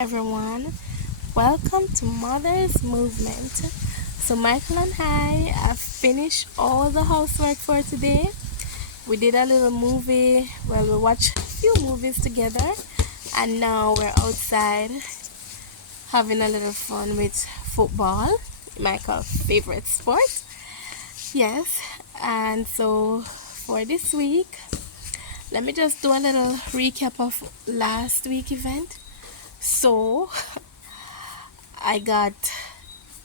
everyone. Welcome to Mother's Movement. So, Michael and I have finished all the housework for today. We did a little movie, we watched a few movies together, and now we're outside having a little fun with football, Michael's favorite sport. Yes, and so for this week, let me just do a little recap of last week event. So, I got,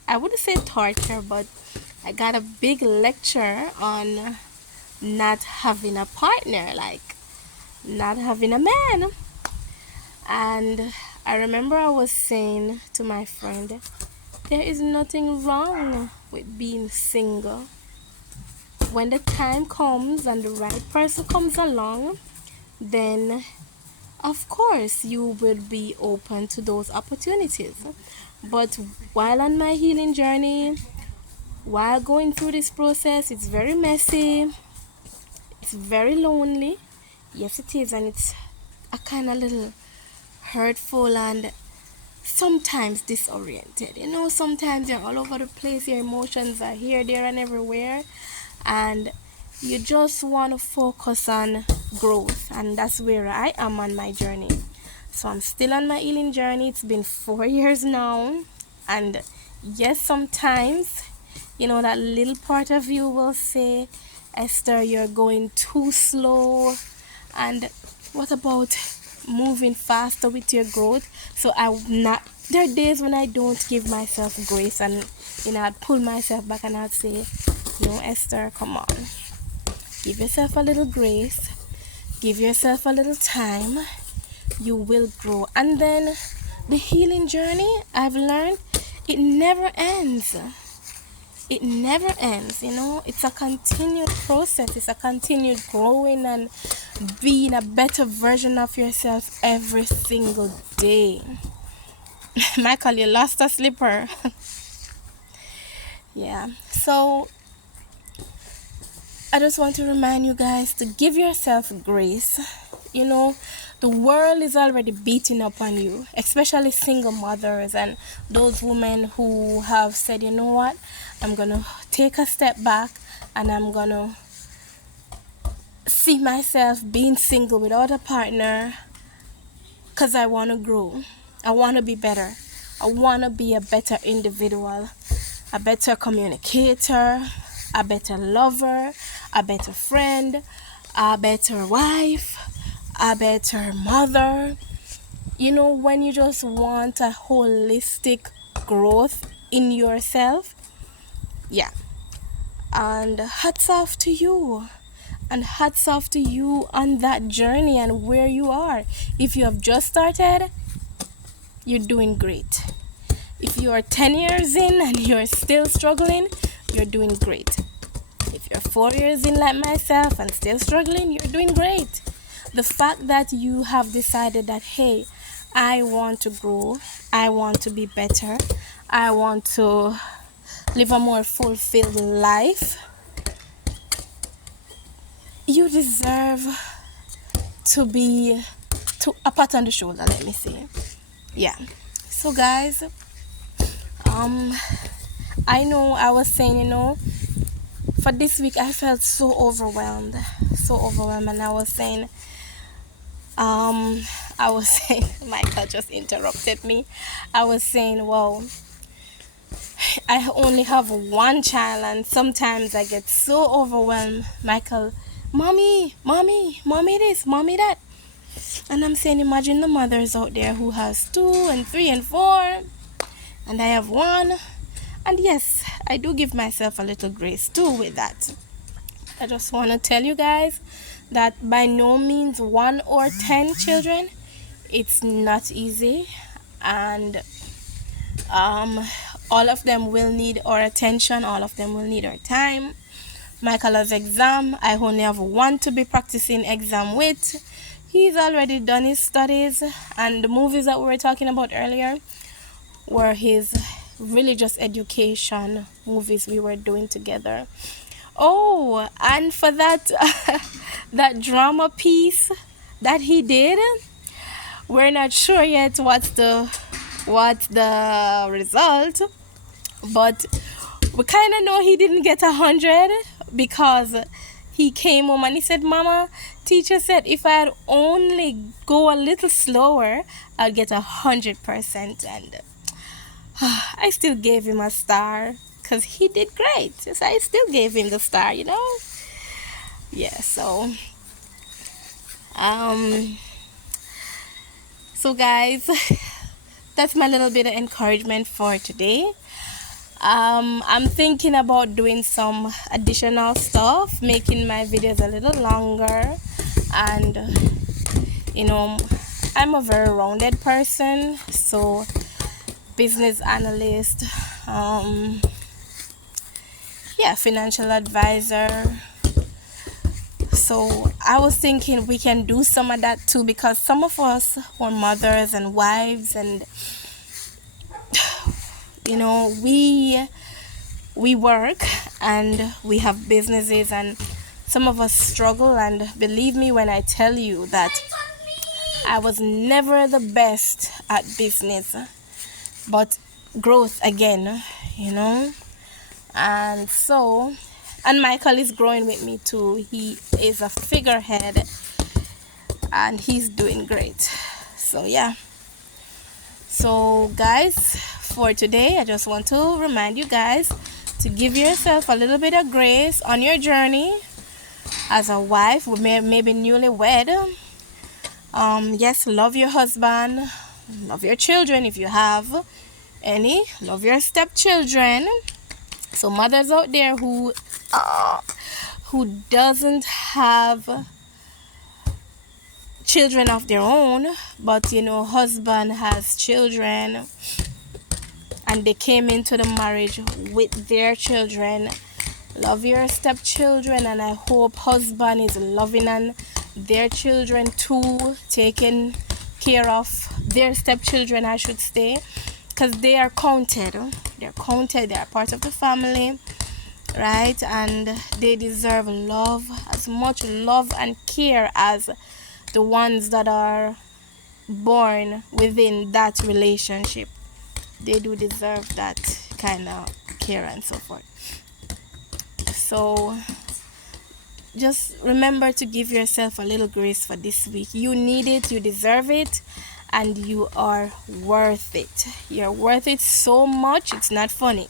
I wouldn't say torture, but I got a big lecture on not having a partner, like not having a man. And I remember I was saying to my friend, there is nothing wrong with being single. When the time comes and the right person comes along, then of course you will be open to those opportunities. But while on my healing journey, while going through this process, it's very messy, it's very lonely. Yes, it is, and it's a kind of little hurtful and sometimes disoriented. Sometimes you're all over the place, your emotions are here, there, and everywhere, and you just want to focus on growth, and that's where I am on my journey. So I'm still on my healing journey. It's been 4 years now, and yes, sometimes that little part of you will say, Esther, you're going too slow, and what about moving faster with your growth? So there are days when I don't give myself grace, and I'd pull myself back and I'd say, no, Esther, come on, give yourself a little grace, give yourself a little time, you will grow. And then the healing journey, I've learned, it never ends. It never ends. It's a continued process. It's a continued growing and being a better version of yourself every single day. Michael, you lost a slipper. Yeah. So I just want to remind you guys to give yourself grace. The world is already beating up on you, especially single mothers and those women who have said, you know what, I'm going to take a step back and I'm going to see myself being single without a partner because I want to grow. I want to be better. I want to be a better individual, a better communicator, a better lover, a better friend, a better wife, a better mother. When you just want a holistic growth in yourself, yeah. And hats off to you. And hats off to you on that journey and where you are. If you have just started, you're doing great. If you are 10 years in and you're still struggling, you're doing great. If you're 4 years in like myself and still struggling, you're doing great. The fact that you have decided that, hey, I want to grow, I want to be better, I want to live a more fulfilled life, you deserve to a pat on the shoulder, let me say. Yeah. So guys, I know I was saying, for this week I felt so overwhelmed, and I was saying, Michael just interrupted me. I was saying, well, I only have one child, and sometimes I get so overwhelmed. Michael, mommy this, mommy that. And I'm saying, imagine the mothers out there who has 2 and 3 and 4, and I have 1. And yes, I do give myself a little grace too with that. I just want to tell you guys that by no means 1 or 10 children, it's not easy, and all of them will need our attention, all of them will need our time. Michael has exam. I only have 1 to be practicing exam with. He's already done his studies, and the movies that we were talking about earlier were his religious education movies we were doing together. Oh, and for that that drama piece that he did, we're not sure yet what's the result, but we kind of know he didn't get 100 because he came home and he said, "Mama, teacher said if I'd only go a little slower, I'll get 100%." And I still gave him a star because he did great. So I still gave him the star, you know. Yeah. Um. So guys, that's my little bit of encouragement for today. I'm thinking about doing some additional stuff, making my videos a little longer, and you know, I'm a very rounded person, so business analyst, yeah, financial advisor. So I was thinking we can do some of that too, because some of us are mothers and wives, and you know, we work and we have businesses, and some of us struggle. And believe me when I tell you that I was never the best at business, but growth again, you know. And so, and Michael is growing with me too. He is a figurehead and he's doing great. So yeah. So guys, for today I just want to remind you guys to give yourself a little bit of grace on your journey as a wife, maybe newlywed. Yes, love your husband, love your children if you have any, love your stepchildren. So mothers out there who doesn't have children of their own, but you know, husband has children and they came into the marriage with their children, love your stepchildren, and I hope husband is loving on their children too, taking care of their stepchildren, I should say, because they are counted. They're counted. They are part of the family, right? And they deserve love, as much love and care as the ones that are born within that relationship. They do deserve that kind of care and so forth. So just remember to give yourself a little grace for this week. You need it, you deserve it, and you are worth it. You're worth it so much, it's not funny.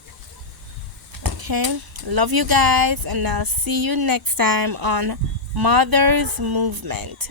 Okay, love you guys, and I'll see you next time on Mother's Movement.